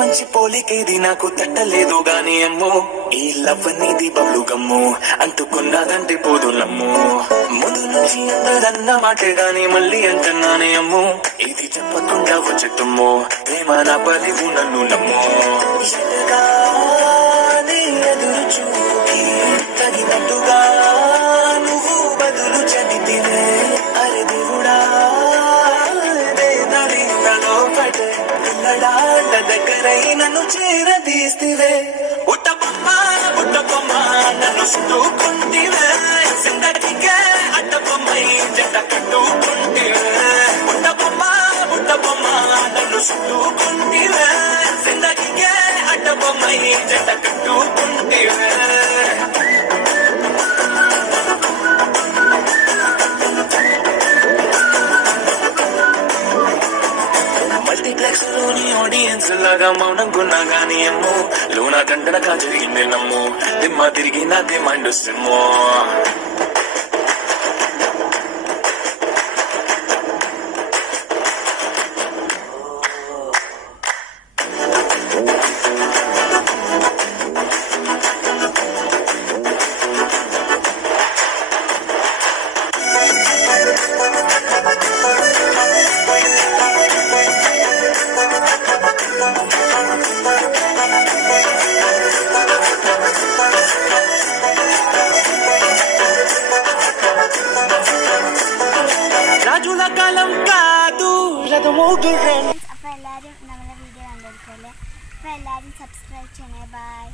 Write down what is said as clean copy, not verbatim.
మంచి పోలికేది నాకు తట్టలేదు గాని అమ్మో ఈ లవ్ అనేది బబ్లు గమ్ము అంటుకున్నదంటే పోదులమ్ము ముందు నుంచి అందరన్న మాటే గాని మళ్ళీ అంటున్నానే అమ్ము ఇది చెప్పకుండా వచ్చేతుమ్ము ప్రేమ నా పలివు నన్ను నమ్ము ఎదురు చూపి తగినట్టుగా నువ్వు బదులు చెబితివే అరే దేవుడా పిల్లడాట దగ్గరై నన్ను చేరదీస్తివే బుట్ట బొమ్మ నన్ను చుట్టుకుంటివే జిందగీకే అడ్డ బొమ్మై జంట కట్టుకుంటివే బుట్ట బొమ్మ నన్ను చుట్టుకుంటివే జిందగీకే అడ్డ బొమ్మై జంట కట్టుకుంటివే మల్టీప్లెక్స్ లోని ఆడియన్స్ లాగా మౌనంగున్నా గానీ అమ్మో లోనా గంటనగా జరిగింది నమ్ము దిమ్మ తిరిగి నాదే మైండ్ సిమ్మో రాజుల కాలం కాదు రథమోగురే അപ്പോൾ എല്ലാവരും നമ്മുടെ വീഡിയോ കണ്ടെടുക്കല്ലേ അപ്പോൾ എല്ലാവരും സബ്സ്ക്രൈബ് ചെയ്യണേ ബൈ